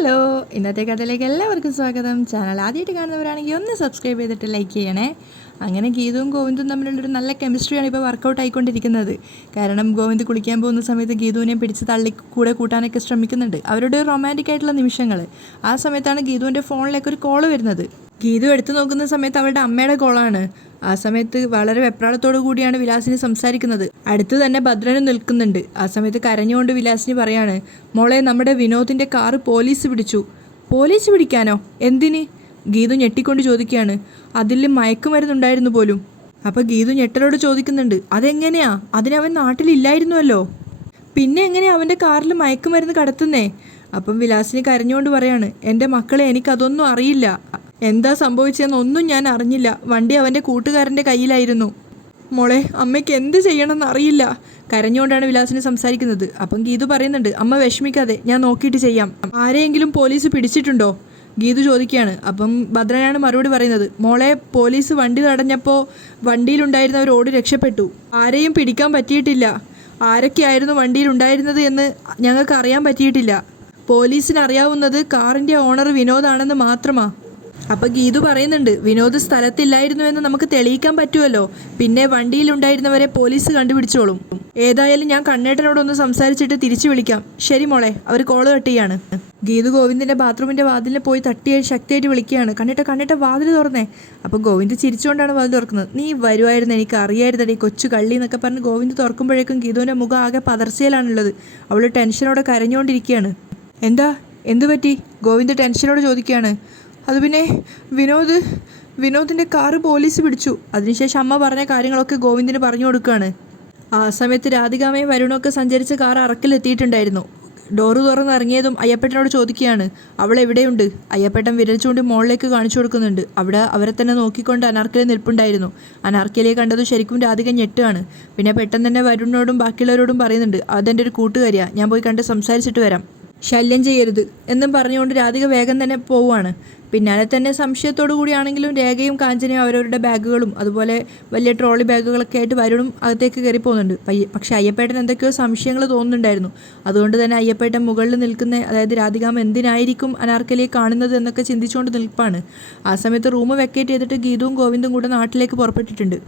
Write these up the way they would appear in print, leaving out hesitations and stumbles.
Hello, ഇന്നത്തെ കഥയിലേക്ക് എല്ലാവർക്കും സ്വാഗതം. ചാനൽ ആദ്യമായിട്ട് കാണുന്നവരാണെങ്കിൽ ഒന്ന് സബ്സ്ക്രൈബ് ചെയ്തിട്ട് ലൈക്ക് ചെയ്യണേ. അങ്ങനെ ഗീതവും ഗോവിന്ദും തമ്മിലുള്ളൊരു നല്ല കെമിസ്ട്രിയാണ് ഇപ്പോൾ വർക്കൗട്ട് ആയിക്കൊണ്ടിരിക്കുന്നത്. കാരണം ഗോവിന്ദ് കുളിക്കാൻ പോകുന്ന സമയത്ത് ഗീതുവിനെ പിടിച്ച് തള്ളി കൂടെ കൂട്ടാനൊക്കെ ശ്രമിക്കുന്നുണ്ട്. അവരുടെ റൊമാൻറ്റിക് ആയിട്ടുള്ള നിമിഷങ്ങൾ. ആ സമയത്താണ് ഗീതുവിൻ്റെ ഫോണിലേക്ക് ഒരു കോള് വരുന്നത്. ഗീതു എടുത്തു നോക്കുന്ന സമയത്ത് അവളുടെ അമ്മയുടെ കോളാണ്. ആ സമയത്ത് വളരെ വെപ്രാളത്തോടു കൂടിയാണ് വിലാസിനി സംസാരിക്കുന്നത്. അടുത്ത് തന്നെ ഭദ്രനും നിൽക്കുന്നുണ്ട്. ആ സമയത്ത് കരഞ്ഞുകൊണ്ട് വിലാസിനി പറയാണ്, മോളെ, നമ്മുടെ വിനോദിൻ്റെ കാറ് പോലീസ് പിടിച്ചു. പോലീസ് പിടിക്കാനോ? എന്തിന്? ഗീതു ഞെട്ടിക്കൊണ്ട് ചോദിക്കുകയാണ്. അതിൽ മയക്കുമരുന്നുണ്ടായിരുന്നു പോലും. അപ്പോൾ ഗീതു ഞെട്ടലോട് ചോദിക്കുന്നുണ്ട്, അതെങ്ങനെയാ? അതിനവൻ നാട്ടിലില്ലായിരുന്നുവല്ലോ, പിന്നെ എങ്ങനെയാ അവൻ്റെ കാറിൽ മയക്കുമരുന്ന് കടത്തുന്നേ? അപ്പം വിലാസിനി കരഞ്ഞുകൊണ്ട് പറയാണ്, എൻ്റെ മക്കളെ, എനിക്കതൊന്നും അറിയില്ല. എന്താ സംഭവിച്ചതെന്നൊന്നും ഞാൻ അറിഞ്ഞില്ല. വണ്ടി അവൻ്റെ കൂട്ടുകാരൻ്റെ കയ്യിലായിരുന്നു. മോളെ, അമ്മയ്ക്ക് എന്ത് ചെയ്യണമെന്ന് അറിയില്ല. കരഞ്ഞുകൊണ്ടാണ് വിലാസിനി സംസാരിക്കുന്നത്. അപ്പം ഗീതു പറയുന്നുണ്ട്, അമ്മ വിഷമിക്കാതെ, ഞാൻ നോക്കിയിട്ട് ചെയ്യാം. ആരെയെങ്കിലും പോലീസ് പിടിച്ചിട്ടുണ്ടോ? ഗീതു ചോദിക്കുകയാണ്. അപ്പം ഭദ്രനാണ് മറുപടി പറയുന്നത്, മോളെ, പോലീസ് വണ്ടി തടഞ്ഞപ്പോൾ വണ്ടിയിലുണ്ടായിരുന്നവർ ഓടി രക്ഷപ്പെട്ടു. ആരെയും പിടിക്കാൻ പറ്റിയിട്ടില്ല. ആരൊക്കെയായിരുന്നു വണ്ടിയിലുണ്ടായിരുന്നത് എന്ന് ഞങ്ങൾക്ക് അറിയാൻ പറ്റിയിട്ടില്ല. പോലീസിന് അറിയാവുന്നത് കാറിൻ്റെ ഓണർ വിനോദാണെന്ന് മാത്രമാണ്. അപ്പോൾ ഗീതു പറയുന്നുണ്ട്, വിനോദ് സ്ഥലത്തില്ലായിരുന്നു എന്ന് നമുക്ക് തെളിയിക്കാൻ പറ്റുമല്ലോ. പിന്നെ വണ്ടിയിലുണ്ടായിരുന്നവരെ പോലീസ് കണ്ടുപിടിച്ചോളും. ഏതായാലും ഞാൻ കണ്ണേട്ടനോടൊന്ന് സംസാരിച്ചിട്ട് തിരിച്ചു വിളിക്കാം. ശരി മോളെ. അവർ കോള് കട്ട് ചെയ്യാണ്. ഗീതു ഗോവിന്ദിൻ്റെ ബാത്റൂമിൻ്റെ വാതിലിൽ പോയി തട്ടിയായി ശക്തിയായിട്ട് വിളിക്കുകയാണ്, കണ്ണേട്ട വാതിൽ തുറന്നേ. അപ്പോൾ ഗോവിന്ദ് ചിരിച്ചുകൊണ്ടാണ് വാതിൽ തുറക്കുന്നത്. നീ വരുമായിരുന്നു, എനിക്ക് അറിയായിരുന്നേ കൊച്ചു കള്ളി എന്നൊക്കെ പറഞ്ഞ് ഗോവിന്ദ് തുറക്കുമ്പോഴേക്കും ഗീതുവിൻ്റെ മുഖം ആകെ പതർച്ചയിലാണുള്ളത്. അവൾ ടെൻഷനോടെ കരഞ്ഞുകൊണ്ടിരിക്കുകയാണ്. എന്തു പറ്റി? ഗോവിന്ദ് ടെൻഷനോട് ചോദിക്കുകയാണ്. അത് പിന്നെ വിനോദിൻ്റെ കാറ് പോലീസ് പിടിച്ചു. അതിനുശേഷം അമ്മ പറഞ്ഞ കാര്യങ്ങളൊക്കെ ഗോവിന്ദിന് പറഞ്ഞു കൊടുക്കുകയാണ്. ആ സമയത്ത് രാധികാമയും വരുണൊക്കെ സഞ്ചരിച്ച കാർ അറക്കിലെത്തിയിട്ടുണ്ടായിരുന്നു. ഡോറ് തുറന്ന് ഇറങ്ങിയതും അയ്യപ്പേട്ടനോട് ചോദിക്കുകയാണ്, അവൾ എവിടെയുണ്ട്? അയ്യപ്പേട്ടൻ വിരൽ ചൂണ്ടി മോളിലേക്ക് കാണിച്ചു കൊടുക്കുന്നുണ്ട്. അവിടെ അവരെ തന്നെ നോക്കിക്കൊണ്ട് അനാർക്കലി നിൽപ്പുണ്ടായിരുന്നു. അനാർക്കലിയെ കണ്ടതും ശരിക്കും രാധിക ഞെട്ടുകയാണ്. പിന്നെ പെട്ടെന്ന് തന്നെ വരുണിനോടും ബാക്കിയുള്ളവരോടും പറയുന്നുണ്ട്, അതെൻ്റെ ഒരു കൂട്ടുകാരിയാണ്, ഞാൻ പോയി കണ്ട് സംസാരിച്ചിട്ട് വരാം, ശല്യം ചെയ്യരുത് എന്നും പറഞ്ഞുകൊണ്ട് രാധിക വേഗം തന്നെ പോവുകയാണ്. പിന്നാലെ തന്നെ സംശയത്തോടു കൂടിയാണെങ്കിലും രേഖയും കാഞ്ചനയും അവരവരുടെ ബാഗുകളും അതുപോലെ വലിയ ട്രോളി ബാഗുകളൊക്കെ ആയിട്ട് വരുണും അകത്തേക്ക് കയറി പോകുന്നുണ്ട്. പക്ഷേ അയ്യപ്പേട്ടൻ എന്തൊക്കെയോ സംശയങ്ങൾ തോന്നുന്നുണ്ടായിരുന്നു. അതുകൊണ്ട് തന്നെ അയ്യപ്പേട്ടൻ മുകളിൽ നിൽക്കുന്ന, അതായത് രാധികാമ്മ എന്തിനായിരിക്കും അനാർക്കലിയെ കാണുന്നത് എന്നൊക്കെ ചിന്തിച്ചുകൊണ്ട് നിൽപ്പാണ്. ആ സമയത്ത് റൂം വെക്കേറ്റ് ചെയ്തിട്ട് ഗീതുവും ഗോവിന്ദും കൂടെ നാട്ടിലേക്ക് പുറപ്പെട്ടിട്ടുണ്ട്.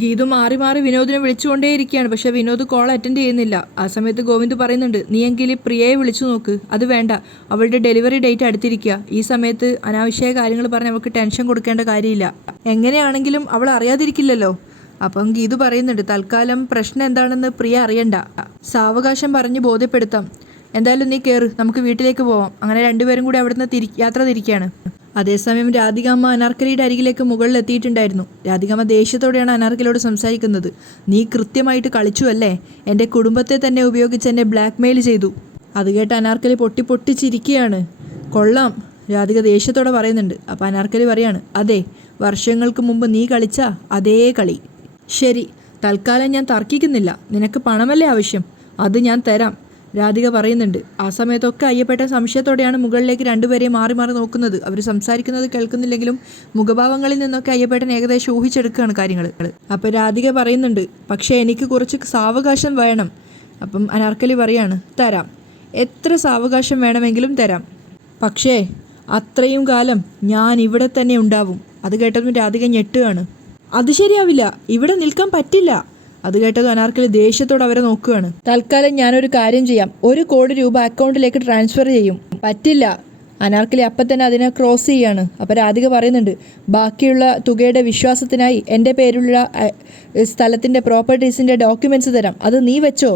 ഗീതു മാറി മാറി വിനോദിനെ വിളിച്ചുകൊണ്ടേയിരിക്കുകയാണ്. പക്ഷേ വിനോദ് കോൾ അറ്റൻഡ് ചെയ്യുന്നില്ല. ആ സമയത്ത് ഗോവിന്ദ് പറയുന്നുണ്ട്, നീയെങ്കിലും പ്രിയയെ വിളിച്ചു നോക്ക്. അത് വേണ്ട, അവളുടെ ഡെലിവറി ഡേറ്റ് അടുത്തിരിക്കുക. ഈ സമയത്ത് അനാവശ്യ കാര്യങ്ങൾ പറഞ്ഞ് അവൾക്ക് ടെൻഷൻ കൊടുക്കേണ്ട കാര്യമില്ല. എങ്ങനെയാണെങ്കിലും അവൾ അറിയാതിരിക്കില്ലല്ലോ. അപ്പം ഗീതു പറയുന്നുണ്ട്, തൽക്കാലം പ്രശ്നം എന്താണെന്ന് പ്രിയ അറിയണ്ട, സാവകാശം പറഞ്ഞ് ബോധ്യപ്പെടുത്താം. എന്തായാലും നീ കയറ്, നമുക്ക് വീട്ടിലേക്ക് പോവാം. അങ്ങനെ രണ്ടുപേരും കൂടി അവിടുന്ന് യാത്ര തിരിക്കുകയാണ്. അതേസമയം രാധികാമ്മ അനാർക്കലിയുടെ അരികിലേക്ക് മുകളിൽ എത്തിയിട്ടുണ്ടായിരുന്നു. രാധികാമ്മ ദേഷ്യത്തോടെയാണ് അനാർക്കലിയോട് സംസാരിക്കുന്നത്. നീ കൃത്യമായിട്ട് കളിച്ചു അല്ലേ? എൻ്റെ കുടുംബത്തെ തന്നെ ഉപയോഗിച്ച് എന്നെ ബ്ലാക്ക് മെയിൽ ചെയ്തു. അത് കേട്ട് അനാർക്കലി പൊട്ടിച്ചിരിക്കുകയാണ്. കൊള്ളാം, രാധിക ദേഷ്യത്തോടെ പറയുന്നുണ്ട്. അപ്പോൾ അനാർക്കലി പറയാണ്, അതെ, വർഷങ്ങൾക്ക് മുമ്പ് നീ കളിച്ച അതേ കളി. ശരി, തൽക്കാലം ഞാൻ തർക്കിക്കുന്നില്ല. നിനക്ക് പണമല്ലേ ആവശ്യം? അത് ഞാൻ തരാം, രാധിക പറയുന്നുണ്ട്. ആ സമയത്തൊക്കെ അയ്യപ്പേട്ടൻ സംശയത്തോടെയാണ് മുകളിലേക്ക് രണ്ടുപേരെയും മാറി മാറി നോക്കുന്നത്. അവർ സംസാരിക്കുന്നത് കേൾക്കുന്നില്ലെങ്കിലും മുഖഭാവങ്ങളിൽ നിന്നൊക്കെ അയ്യപ്പേട്ടൻ ഏകദേശം ഊഹിച്ചെടുക്കുകയാണ് കാര്യങ്ങൾ. അപ്പോൾ രാധിക പറയുന്നുണ്ട്, പക്ഷേ എനിക്ക് കുറച്ച് സാവകാശം വേണം. അപ്പം അനാർക്കലി പറയാണ്, തരാം, എത്ര സാവകാശം വേണമെങ്കിലും തരാം, പക്ഷേ അത്രയും കാലം ഞാൻ ഇവിടെ തന്നെ ഉണ്ടാവും. അത് കേട്ടതും രാധിക ഞെട്ടുകയാണ്. അത് ശരിയാവില്ല, ഇവിടെ നിൽക്കാൻ പറ്റില്ല. അത് കേട്ടതും അനാർക്കലി ദേഷ്യത്തോടെ അവരെ നോക്കുകയാണ്. തൽക്കാലം ഞാനൊരു കാര്യം ചെയ്യാം, 1 കോടി രൂപ അക്കൗണ്ടിലേക്ക് ട്രാൻസ്ഫർ ചെയ്യും. പറ്റില്ല. അനാർക്കലി അപ്പം തന്നെ അതിനെ ക്രോസ് ചെയ്യാണ്. അപ്പോൾ രാധിക പറയുന്നുണ്ട്, ബാക്കിയുള്ള തുകയുടെ വിശ്വാസത്തിനായി എൻ്റെ പേരിലുള്ള സ്ഥലത്തിൻ്റെ പ്രോപ്പർട്ടീസിൻ്റെ ഡോക്യുമെൻറ്റ്സ് തരാം, അത് നീ വെച്ചോ.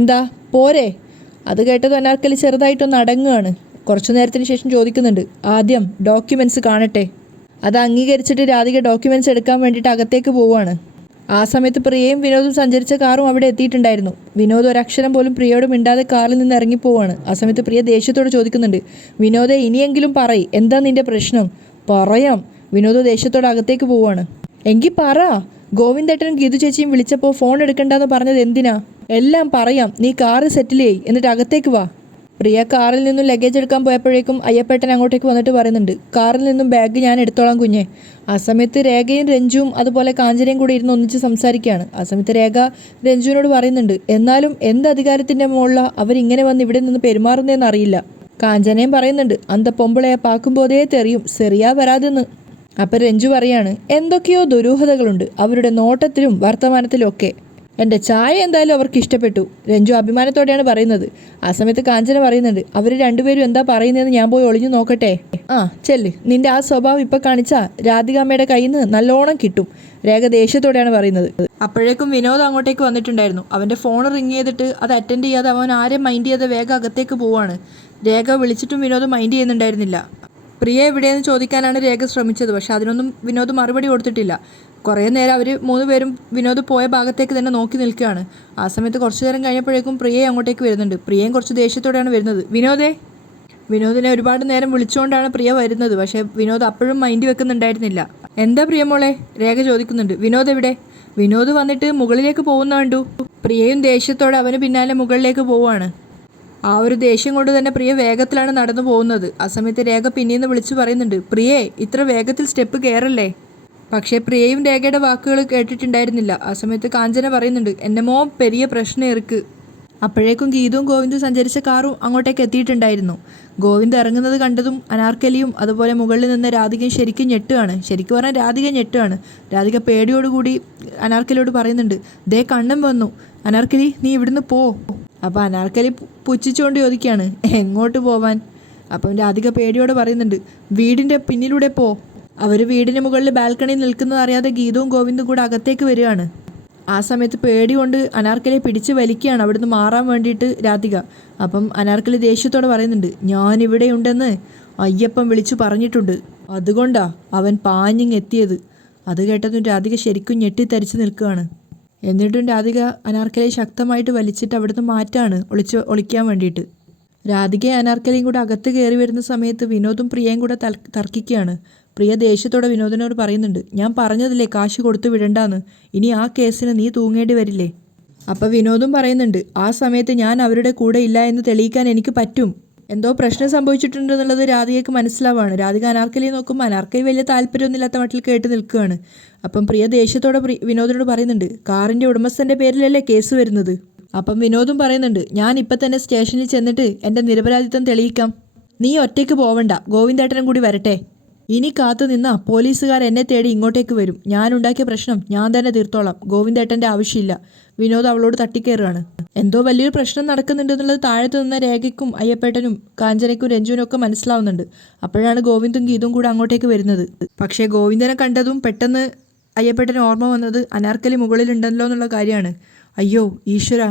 എന്താ, പോരെ? അത് കേട്ടതും അനാർക്കലി ചെറുതായിട്ടൊന്ന് അടങ്ങുകയാണ്. കുറച്ചു നേരത്തിന് ശേഷം ചോദിക്കുന്നുണ്ട്, ആദ്യം ഡോക്യുമെൻറ്റ്സ് കാണട്ടെ. അത് അംഗീകരിച്ചിട്ട് രാധിക ഡോക്യുമെൻറ്റ്സ് എടുക്കാൻ വേണ്ടിയിട്ട് അകത്തേക്ക് പോവുകയാണ്. ആ സമയത്ത് പ്രിയയും വിനോദും സഞ്ചരിച്ച കാറും അവിടെ എത്തിയിട്ടുണ്ടായിരുന്നു. വിനോദ് ഒരക്ഷരം പോലും പ്രിയയോട് മിണ്ടാതെ കാറിൽ നിന്ന് ഇറങ്ങിപ്പോവാണ്. ആ സമയത്ത് പ്രിയ ദേഷ്യത്തോട് ചോദിക്കുന്നുണ്ട്, വിനോദെ, ഇനിയെങ്കിലും പറയ്, എന്താ നിന്റെ പ്രശ്നം? പറയാം. വിനോദ് ദേഷ്യത്തോടെ അകത്തേക്ക് പോവാണ്. എങ്കിൽ പറ. ഗോവിന്ദേട്ടനും ഗീതു ചേച്ചിയും വിളിച്ചപ്പോൾ ഫോൺ എടുക്കണ്ടെന്ന് പറഞ്ഞത് എന്തിനാ? എല്ലാം പറയാം, നീ കാറ് സെറ്റിൽ ചെയ്യ്, എന്നിട്ട് അകത്തേക്ക് വാ. പ്രിയ കാറിൽ നിന്നും ലഗേജ് എടുക്കാൻ പോയപ്പോഴേക്കും അയ്യപ്പേട്ടൻ അങ്ങോട്ടേക്ക് വന്നിട്ട് പറയുന്നുണ്ട്, കാറിൽ നിന്നും ബാഗ് ഞാൻ എടുത്തോളാം കുഞ്ഞെ. ആ സമയത്ത് രേഖയും രഞ്ജുവും അതുപോലെ കാഞ്ചനയും കൂടി ഇരുന്ന് ഒന്നിച്ച് സംസാരിക്കുകയാണ്. ആ സമയത്ത് രേഖ രഞ്ജുവിനോട് പറയുന്നുണ്ട്, എന്നാലും എന്ത് അധികാരത്തിൻ്റെ മുകളിലാണ് അവരിങ്ങനെ വന്ന് ഇവിടെ നിന്ന് പെരുമാറുന്നതെന്ന് അറിയില്ല. കാഞ്ചനയും പറയുന്നുണ്ട് അന്ത പൊമ്പിളയെ പാക്കുമ്പോതേ തെറിയും സെറിയാ വരാതെന്ന്. അപ്പം രഞ്ജു പറയാണ് എന്തൊക്കെയോ ദുരൂഹതകളുണ്ട് അവരുടെ നോട്ടത്തിലും വർത്തമാനത്തിലും ഒക്കെ. എൻ്റെ ചായ എന്തായാലും അവർക്ക് ഇഷ്ടപ്പെട്ടു. രഞ്ജു അഭിമാനത്തോടെയാണ് പറയുന്നത്. ആ സമയത്ത് കാഞ്ചന പറയുന്നുണ്ട് അവർ രണ്ടുപേരും എന്താ പറയുന്നതെന്ന് ഞാൻ പോയി ഒളിഞ്ഞു നോക്കട്ടെ. ആ ചെല്ല്, നിന്റെ ആ സ്വഭാവം ഇപ്പം കാണിച്ചാൽ രാധികാമ്മയുടെ കയ്യിൽ നിന്ന് നല്ലോണം കിട്ടും. രേഖ ദേഷ്യത്തോടെയാണ് പറയുന്നത്. അപ്പോഴേക്കും വിനോദ് അങ്ങോട്ടേക്ക് വന്നിട്ടുണ്ടായിരുന്നു. അവൻ്റെ ഫോൺ റിങ് ചെയ്തിട്ട് അത് അറ്റൻഡ് ചെയ്യാതെ അവൻ ആരെയും മൈൻഡ് ചെയ്യാതെ വേഗം അകത്തേക്ക് പോവാണ്. രേഖ വിളിച്ചിട്ടും വിനോദ് മൈൻഡ് ചെയ്യുന്നുണ്ടായിരുന്നില്ല. പ്രിയ എവിടെയെന്ന് ചോദിക്കാനാണ് രേഖ ശ്രമിച്ചത്. പക്ഷെ അതിനൊന്നും വിനോദ് മറുപടി കൊടുത്തിട്ടില്ല. കുറേ നേരം അവർ 3 പേരും വിനോദ് പോയ ഭാഗത്തേക്ക് തന്നെ നോക്കി നിൽക്കുകയാണ്. ആ സമയത്ത് കുറച്ചു നേരം കഴിഞ്ഞപ്പോഴേക്കും പ്രിയയെ അങ്ങോട്ടേക്ക് വരുന്നുണ്ട്. പ്രിയയും കുറച്ച് ദേഷ്യത്തോടെയാണ് വരുന്നത്. വിനോദിനെ ഒരുപാട് നേരം വിളിച്ചുകൊണ്ടാണ് പ്രിയ വരുന്നത്. പക്ഷേ വിനോദ് അപ്പോഴും മൈൻഡ് വെക്കുന്നുണ്ടായിരുന്നില്ല. എന്താ പ്രിയമോളെ, രേഖ ചോദിക്കുന്നുണ്ട്. വിനോദ് എവിടെ? വിനോദ് വന്നിട്ട് മുകളിലേക്ക് പോകുന്ന കണ്ടു. പ്രിയയും ദേഷ്യത്തോടെ അവന് പിന്നാലെ മുകളിലേക്ക് പോവുകയാണ്. ആ ഒരു ദേഷ്യം കൊണ്ട് തന്നെ പ്രിയ വേഗത്തിലാണ് നടന്നു പോകുന്നത്. ആ സമയത്ത് രേഖ പിന്നീന്ന് വിളിച്ചു പറയുന്നുണ്ട്, പ്രിയേ ഇത്ര വേഗത്തിൽ സ്റ്റെപ്പ് കയറല്ലേ. പക്ഷേ പ്രിയയും രേഖയുടെ വാക്കുകൾ കേട്ടിട്ടുണ്ടായിരുന്നില്ല. ആ സമയത്ത് കാഞ്ചന പറയുന്നുണ്ട്, എൻ്റെ മോൻ പെരിയ പ്രശ്നം ഇருக்கு. അപ്പോഴേക്കും ഗീതുവും ഗോവിന്ദും സഞ്ചരിച്ച കാറും അങ്ങോട്ടേക്ക് എത്തിയിട്ടുണ്ടായിരുന്നു. ഗോവിന്ദ് ഇറങ്ങുന്നത് കണ്ടതും അനാർക്കലിയും അതുപോലെ മുകളിൽ നിന്ന് രാധികയും ശരിക്കും ഞെട്ടുകയാണ്. ശരിക്കും പറഞ്ഞാൽ രാധിക ഞെട്ടുകയാണ്. രാധിക പേടിയോടുകൂടി അനാർക്കലിയോട് പറയുന്നുണ്ട്, ദേ കണ്ണൻ വന്നു, അനാർക്കലി നീ ഇവിടുന്ന് പോ. അപ്പോൾ അനാർക്കലി പുച്ഛിച്ചുകൊണ്ട് ചോദിക്കുകയാണ്, എങ്ങോട്ട് പോവാൻ? അപ്പം രാധിക പേടിയോട് പറയുന്നുണ്ട്, വീടിൻ്റെ പിന്നിലൂടെ പോ. അവർ വീടിന് മുകളിൽ ബാൽക്കണിയിൽ നിൽക്കുന്നത് അറിയാതെ ഗീതവും ഗോവിന്ദും കൂടെ അകത്തേക്ക് വരികയാണ്. ആ സമയത്ത് പേടി കൊണ്ട് അനാർക്കലിയെ പിടിച്ച് വലിക്കുകയാണ് അവിടുന്ന് മാറാൻ വേണ്ടിയിട്ട് രാധിക. അപ്പം അനാർക്കലി ദേഷ്യത്തോടെ പറയുന്നുണ്ട്, ഞാനിവിടെയുണ്ടെന്ന് അയ്യപ്പൻ വിളിച്ചു പറഞ്ഞിട്ടുണ്ട്, അതുകൊണ്ടാ അവൻ പാഞ്ഞിങ് എത്തിയത്. അത് കേട്ടതും രാധിക ശരിക്കും ഞെട്ടിത്തരിച്ച് നിൽക്കുകയാണ്. എന്നിട്ടും രാധിക അനാർക്കലിയെ ശക്തമായിട്ട് വലിച്ചിട്ട് അവിടുന്ന് മാറ്റാണ് ഒളിക്കാൻ വേണ്ടിയിട്ട്. രാധികയും അനാർക്കലിയും കൂടെ അകത്ത് കയറി വരുന്ന സമയത്ത് വിനോദും പ്രിയയും കൂടെ തർക്കിക്കുകയാണ്. പ്രിയ ദേഷ്യത്തോടെ വിനോദിനോട് പറയുന്നുണ്ട്, ഞാൻ പറഞ്ഞതില്ലേ കാശ് കൊടുത്തു വിടണ്ടാന്ന്, ഇനി ആ കേസിന് നീ തൂങ്ങേണ്ടി വരില്ലേ. അപ്പം വിനോദും പറയുന്നുണ്ട്, ആ സമയത്ത് ഞാൻ അവരുടെ കൂടെ ഇല്ല എന്ന് തെളിയിക്കാൻ എനിക്ക് പറ്റും. എന്തോ പ്രശ്നം സംഭവിച്ചിട്ടുണ്ടെന്നുള്ളത് രാധികയ്ക്ക് മനസ്സിലാവാണ്. രാധിക അനാർക്കലിയെ നോക്കുമ്പോൾ അനാർക്കലി വലിയ താല്പര്യമൊന്നുമില്ലാത്ത മട്ടിൽ കേട്ട് നിൽക്കുകയാണ്. അപ്പം പ്രിയ ദേഷ്യത്തോടെ വിനോദിനോട് പറയുന്നുണ്ട്, കാറിൻ്റെ ഉടമസ്ഥൻ്റെ പേരിലല്ലേ കേസ് വരുന്നത്. അപ്പം വിനോദും പറയുന്നുണ്ട്, ഞാൻ ഇപ്പം തന്നെ സ്റ്റേഷനിൽ ചെന്നിട്ട് എൻ്റെ നിരപരാധിത്വം തെളിയിക്കാം. നീ ഒറ്റയ്ക്ക് പോവണ്ട, ഗോവിന്ദേട്ടനും കൂടി വരട്ടെ. ഇനി കാത്തു നിന്നാ പോലീസുകാർ എന്നെ തേടി ഇങ്ങോട്ടേക്ക് വരും. ഞാനുണ്ടാക്കിയ പ്രശ്നം ഞാൻ തന്നെ തീർത്തോളാം, ഗോവിന്ദേട്ടൻ്റെ ആവശ്യമില്ല. വിനോദ് അവളോട് തട്ടിക്കയറുകയാണ്. എന്തോ വലിയൊരു പ്രശ്നം നടക്കുന്നുണ്ടെന്നുള്ളത് താഴത്ത് നിന്ന രേഖയ്ക്കും അയ്യപ്പേട്ടനും കാഞ്ചനയ്ക്കും രഞ്ജുവിനും ഒക്കെ മനസ്സിലാവുന്നുണ്ട്. അപ്പോഴാണ് ഗോവിന്ദും ഗീതും കൂടെ അങ്ങോട്ടേക്ക് വരുന്നത്. പക്ഷേ ഗോവിന്ദനെ കണ്ടതും പെട്ടെന്ന് അയ്യപ്പേട്ടന് ഓർമ്മ വന്നത് അനാർക്കലി മുകളിലുണ്ടല്ലോ എന്നുള്ള കാര്യമാണ്. അയ്യോ ഈശ്വര,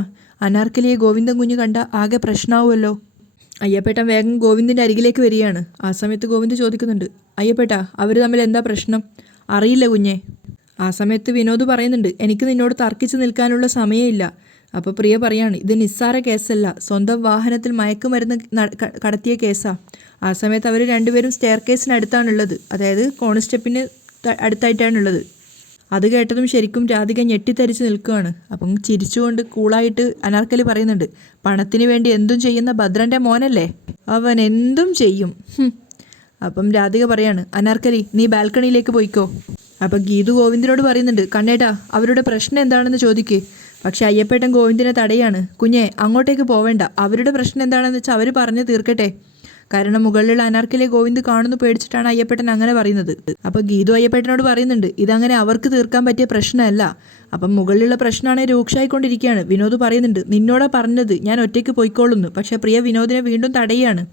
അനാർക്കലിയെ ഗോവിന്ദൻ കുഞ്ഞ് കണ്ട ആകെ പ്രശ്നമാവുമല്ലോ. അയ്യപ്പേട്ടൻ വേഗം ഗോവിന്ദിൻ്റെ അരികിലേക്ക് വരികയാണ്. ആ സമയത്ത് ഗോവിന്ദ് ചോദിക്കുന്നുണ്ട്, അയ്യപ്പേട്ട അവർ തമ്മിൽ എന്താ പ്രശ്നം? അറിയില്ല കുഞ്ഞെ. ആ സമയത്ത് വിനോദ് പറയുന്നുണ്ട്, എനിക്ക് നിന്നോട് തർക്കിച്ച് നിൽക്കാനുള്ള സമയമില്ല. അപ്പോൾ പ്രിയ പറയാണ്, ഇത് നിസ്സാര കേസല്ല, സ്വന്തം വാഹനത്തിൽ മയക്കുമരുന്ന് കടത്തിയ കേസാണ്. ആ സമയത്ത് അവർ രണ്ടുപേരും സ്റ്റെയർ കേസിനടുത്താണുള്ളത്, അതായത് കോൺസ്റ്റെപ്പിന് അടുത്തായിട്ടാണുള്ളത്. അത് കേട്ടതും ശരിക്കും രാധിക ഞെട്ടിത്തരിച്ച് നിൽക്കുകയാണ്. അപ്പം ചിരിച്ചുകൊണ്ട് കൂളായിട്ട് അനാർക്കലി പറയുന്നുണ്ട്, പണത്തിന് വേണ്ടി എന്തും ചെയ്യുന്ന ഭദ്രൻ്റെ മോനല്ലേ, അവൻ എന്തും ചെയ്യും. അപ്പം രാധിക പറയാണ്, അനാർക്കലി നീ ബാൽക്കണിയിലേക്ക് പോയിക്കോ. അപ്പം ഗീതു ഗോവിന്ദിനോട് പറയുന്നുണ്ട്, കണ്ണേട്ടാ അവരുടെ പ്രശ്നം എന്താണെന്ന് ചോദിക്കേ. പക്ഷെ അയ്യപ്പേട്ടൻ ഗോവിന്ദിനെ തടയാണ്. കുഞ്ഞെ അങ്ങോട്ടേക്ക് പോവേണ്ട, അവരുടെ പ്രശ്നം എന്താണെന്ന് വെച്ചാൽ അവർ പറഞ്ഞ് തീർക്കട്ടെ. കാരണം മുകളിലുള്ള അനാർക്കലിയെ ഗോവിന്ദ് കാണുന്നു പേടിച്ചിട്ടാണ് അയ്യപ്പേട്ടൻ അങ്ങനെ പറയുന്നത്. അപ്പോൾ ഗീതു അയ്യപ്പേട്ടനോട് പറയുന്നുണ്ട്, ഇതങ്ങനെ അവർക്ക് തീർക്കാൻ പറ്റിയ പ്രശ്നമല്ല. അപ്പം മുകളിലുള്ള പ്രശ്നമാണെങ്കിൽ രൂക്ഷമായിക്കൊണ്ടിരിക്കുകയാണ്. വിനോദ് പറയുന്നുണ്ട്, നിന്നോടാ പറഞ്ഞത് ഞാൻ ഒറ്റയ്ക്ക് പോയിക്കോളുന്നു. പക്ഷേ പ്രിയ വിനോദിനെ വീണ്ടും തടയുകയാണ്.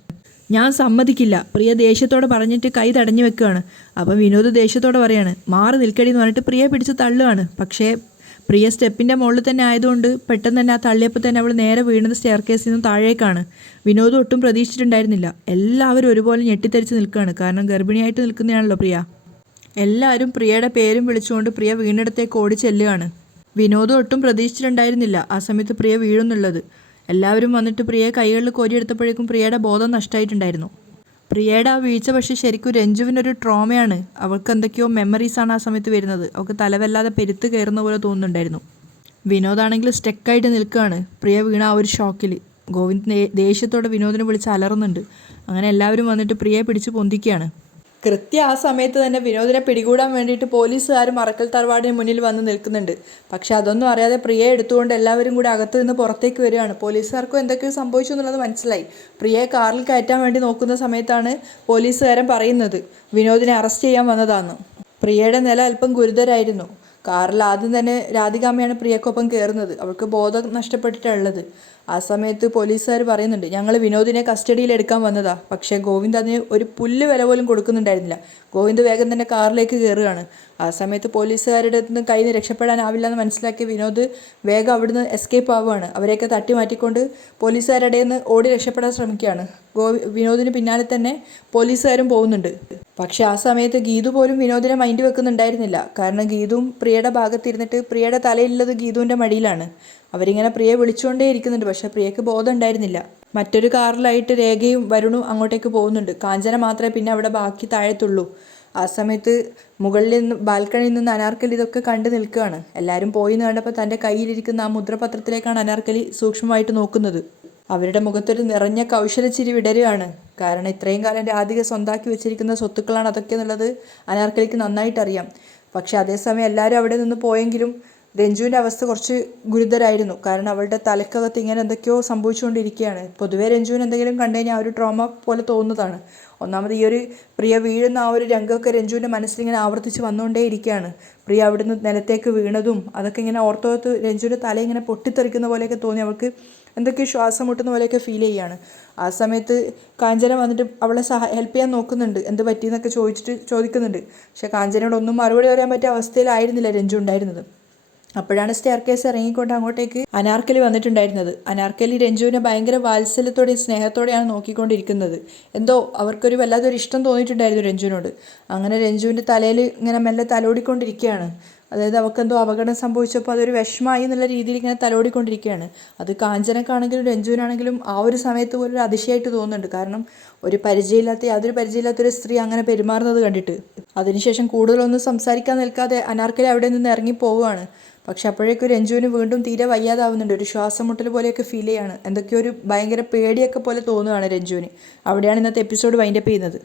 ഞാൻ സമ്മതിക്കില്ല. പ്രിയ ദേഷ്യത്തോടെ പറഞ്ഞിട്ട് കൈ തടഞ്ഞു വെക്കുകയാണ്. അപ്പം വിനോദ് ദേഷ്യത്തോടെ പറയാണ്, മാറി നിൽക്കടി എന്ന് പറഞ്ഞിട്ട് പ്രിയ പിടിച്ച് തള്ളുകയാണ്. പക്ഷേ പ്രിയ സ്റ്റെപ്പിൻ്റെ മുകളിൽ തന്നെ ആയതുകൊണ്ട് പെട്ടെന്ന് തന്നെ ആ തള്ളിയപ്പോൾ തന്നെ അവൾ നേരെ വീണത് സ്റ്റെയർ കേസിൽ നിന്നും താഴേക്കാണ്. വിനോദ് ഒട്ടും പ്രതീക്ഷിച്ചിട്ടുണ്ടായിരുന്നില്ല. എല്ലാവരും ഒരുപോലെ ഞെട്ടിത്തരിച്ച് നിൽക്കുകയാണ്. കാരണം ഗർഭിണിയായിട്ട് നിൽക്കുന്നതാണല്ലോ പ്രിയ. എല്ലാവരും പ്രിയയുടെ പേരും വിളിച്ചുകൊണ്ട് പ്രിയ വീണിടത്തേക്ക് ഓടി ചെല്ലുകയാണ്. വിനോദ് ഒട്ടും പ്രതീക്ഷിച്ചിട്ടുണ്ടായിരുന്നില്ല ആ സമയത്ത് പ്രിയ വീഴുന്നുള്ളത്. എല്ലാവരും വന്നിട്ട് പ്രിയയെ കൈകളിൽ കോരിയെടുത്തപ്പോഴേക്കും പ്രിയയുടെ ബോധം നഷ്ടമായിട്ടുണ്ടായിരുന്നു. പ്രിയയുടെ ആ വീഴ്ച പക്ഷേ ശരിക്കും രഞ്ജുവിനൊരു ട്രോമയാണ്. അവൾക്ക് എന്തൊക്കെയോ മെമ്മറീസാണ് ആ സമയത്ത് വരുന്നത്. അവൾക്ക് തലവല്ലാതെ പെരുത്ത് കയറുന്ന പോലെ തോന്നുന്നുണ്ടായിരുന്നു. വിനോദാണെങ്കിൽ സ്റ്റക്കായിട്ട് നിൽക്കുകയാണ് പ്രിയ വീണ ആ ഒരു ഷോക്കിൽ. ഗോവിന്ദ് ദേഷ്യത്തോടെ വിനോദിനെ വിളിച്ച് അലറുന്നുണ്ട്. അങ്ങനെ എല്ലാവരും വന്നിട്ട് പ്രിയയെ പിടിച്ച് പൊന്തിക്കുകയാണ്. കൃത്യം ആ സമയത്ത് തന്നെ വിനോദിനെ പിടികൂടാൻ വേണ്ടിയിട്ട് പോലീസുകാർ മറക്കൽ തറവാടിന് മുന്നിൽ വന്ന് നിൽക്കുന്നുണ്ട്. പക്ഷെ അതൊന്നും അറിയാതെ പ്രിയയെ എടുത്തുകൊണ്ട് എല്ലാവരും കൂടി അകത്ത് നിന്ന് പുറത്തേക്ക് വരികയാണ്. പോലീസുകാർക്കും എന്തൊക്കെയോ സംഭവിച്ചു എന്നുള്ളത് മനസ്സിലായി. പ്രിയയെ കാറിൽ കയറ്റാൻ വേണ്ടി നോക്കുന്ന സമയത്താണ് പോലീസുകാരൻ പറയുന്നത് വിനോദിനെ അറസ്റ്റ് ചെയ്യാൻ വന്നതാന്ന്. പ്രിയയുടെ നില അല്പം ഗുരുതരായിരുന്നു. കാറിൽ ആദ്യം തന്നെ രാധികാമ്മയാണ് പ്രിയക്കൊപ്പം കയറുന്നത്. അവൾക്ക് ബോധം നഷ്ടപ്പെട്ടിട്ടുള്ളത്. ആ സമയത്ത് പോലീസുകാർ പറയുന്നുണ്ട്, ഞങ്ങൾ വിനോദിനെ കസ്റ്റഡിയിൽ എടുക്കാൻ വന്നതാ. പക്ഷേ ഗോവിന്ദ് അതിന് ഒരു പുല്ല് വില പോലും കൊടുക്കുന്നുണ്ടായിരുന്നില്ല. ഗോവിന്ദ് വേഗം തന്നെ കാറിലേക്ക് കയറുകയാണ്. ആ സമയത്ത് പോലീസുകാരുടെ നിന്ന് കയ്യിൽ നിന്ന് രക്ഷപ്പെടാനാവില്ല എന്ന് മനസ്സിലാക്കിയ വിനോദ് വേഗം അവിടുന്ന് എസ്കേപ്പ് ആവുകയാണ്. അവരെയൊക്കെ തട്ടി മാറ്റിക്കൊണ്ട് പോലീസുകാരുടെ നിന്ന് ഓടി രക്ഷപ്പെടാൻ ശ്രമിക്കുകയാണ്. വിനോദിന് പിന്നാലെ തന്നെ പോലീസുകാരും പോകുന്നുണ്ട്. പക്ഷെ ആ സമയത്ത് ഗീതു പോലും വിനോദിനെ മൈൻഡ് വെക്കുന്നുണ്ടായിരുന്നില്ല. കാരണം ഗീതുവും പ്രിയയുടെ ഭാഗത്തിരുന്നിട്ട് പ്രിയയുടെ തലയിലുള്ളത് ഗീതുവിൻ്റെ മടിയിലാണ്. അവരിങ്ങനെ പ്രിയയെ വിളിച്ചുകൊണ്ടേ ഇരിക്കുന്നുണ്ട്. പക്ഷെ പ്രിയക്ക് ബോധം ഉണ്ടായിരുന്നില്ല. മറ്റൊരു കാറിലായിട്ട് രേഖയും വരുണും അങ്ങോട്ടേക്ക് പോകുന്നുണ്ട്. കാഞ്ചന മാത്രമേ പിന്നെ അവിടെ ബാക്കി താഴത്തുള്ളൂ. ആ സമയത്ത് മുകളിൽ നിന്ന് ബാൽക്കണിയിൽ നിന്ന് അനാർക്കലി ഇതൊക്കെ കണ്ടു നിൽക്കുകയാണ്. എല്ലാവരും പോയി എന്ന് കണ്ടപ്പോൾ തൻ്റെ കയ്യിലിരിക്കുന്ന ആ മുദ്രപത്രത്തിലേക്കാണ് അനാർക്കലി സൂക്ഷ്മമായിട്ട് നോക്കുന്നത്. അവരുടെ മുഖത്തൊരു നിറഞ്ഞ കൗശലച്ചിരി വിടരുകയാണ്. കാരണം ഇത്രയും കാലം രാധിക സ്വന്താക്കി വെച്ചിരിക്കുന്ന സ്വത്തുക്കളാണ് അതൊക്കെ എന്നുള്ളത് അനാർക്കലിക്ക് നന്നായിട്ടറിയാം. പക്ഷെ അതേസമയം എല്ലാവരും അവിടെ നിന്ന് പോയെങ്കിലും രഞ്ജുവിൻ്റെ അവസ്ഥ കുറച്ച് ഗുരുതരായിരുന്നു. കാരണം അവളുടെ തലക്കകത്ത് ഇങ്ങനെ എന്തൊക്കെയോ സംഭവിച്ചുകൊണ്ടിരിക്കുകയാണ്. പൊതുവേ രഞ്ജുവിന് എന്തെങ്കിലും കണ്ടു കഴിഞ്ഞാൽ ആ ഒരു ട്രോമ പോലെ തോന്നുന്നതാണ്. ഒന്നാമത് ഈ ഒരു പ്രിയ വീഴുന്ന ആ ഒരു രംഗമൊക്കെ രഞ്ജുവിൻ്റെ മനസ്സിലിങ്ങനെ ആവർത്തിച്ച് വന്നുകൊണ്ടേ ഇരിക്കുകയാണ്. പ്രിയ അവിടുന്ന് നിലത്തേക്ക് വീണതും അതൊക്കെ ഇങ്ങനെ ഓർത്തോർത്ത് രഞ്ജുവിൻ്റെ തല ഇങ്ങനെ പൊട്ടിത്തെറിക്കുന്ന പോലെയൊക്കെ തോന്നി. അവൾക്ക് എന്തൊക്കെയോ ശ്വാസം മുട്ടുന്ന പോലെയൊക്കെ ഫീൽ ചെയ്യുകയാണ്. ആ സമയത്ത് കാഞ്ചന വന്നിട്ട് അവളെ ഹെൽപ്പ് ചെയ്യാൻ നോക്കുന്നുണ്ട്. എന്ത് പറ്റിയെന്നൊക്കെ ചോദിക്കുന്നുണ്ട്. പക്ഷേ കാഞ്ചനയോടൊന്നും മറുപടി പറയാൻ പറ്റിയ അവസ്ഥയിലായിരുന്നില്ല രഞ്ജു ഉണ്ടായിരുന്നത്. അപ്പോഴാണ് സ്റ്റെയർ കേസ് ഇറങ്ങിക്കൊണ്ട് അങ്ങോട്ടേക്ക് അനാർക്കലി വന്നിട്ടുണ്ടായിരുന്നത്. അനാർക്കലി രഞ്ജുവിനെ ഭയങ്കര വാത്സല്യത്തോടെയും സ്നേഹത്തോടെയാണ് നോക്കിക്കൊണ്ടിരിക്കുന്നത്. എന്തോ അവർക്കൊരു വല്ലാത്തൊരു ഇഷ്ടം തോന്നിയിട്ടുണ്ടായിരുന്നു രഞ്ജുവിനോട്. അങ്ങനെ രഞ്ജുവിൻ്റെ തലയിൽ ഇങ്ങനെ മെല്ലെ തലോടിക്കൊണ്ടിരിക്കുകയാണ്. അതായത് അവൾക്കെന്തോ അപകടം സംഭവിച്ചപ്പോൾ അതൊരു വിഷമമായി എന്നുള്ള രീതിയിൽ ഇങ്ങനെ തലോടിക്കൊണ്ടിരിക്കുകയാണ്. അത് കാഞ്ചനക്കാണെങ്കിലും രഞ്ജുവിനാണെങ്കിലും ആ ഒരു സമയത്ത് പോലും ഒരു അതിശയമായിട്ട് തോന്നുന്നുണ്ട്. കാരണം യാതൊരു പരിചയമില്ലാത്തൊരു സ്ത്രീ അങ്ങനെ പെരുമാറുന്നത് കണ്ടിട്ട്. അതിനുശേഷം കൂടുതലൊന്നും സംസാരിക്കാൻ നിൽക്കാതെ അനാർക്കലി അവിടെ നിന്ന് ഇറങ്ങി പോവുകയാണ്. പക്ഷെ അപ്പോഴേക്കും രഞ്ജുവിന് വീണ്ടും തീരെ വയ്യാതാവുന്നുണ്ട്. ഒരു ശ്വാസം മുട്ടൽ പോലെയൊക്കെ ഫീൽ ചെയ്യാണ്. എന്തൊക്കെയോ ഒരു ഭയങ്കര പേടിയൊക്കെ പോലെ തോന്നുകയാണ് രഞ്ജുവിന്. അവിടെയാണ് ഇന്നത്തെ എപ്പിസോഡ് വൈൻഡപ്പ് ചെയ്യുന്നത്.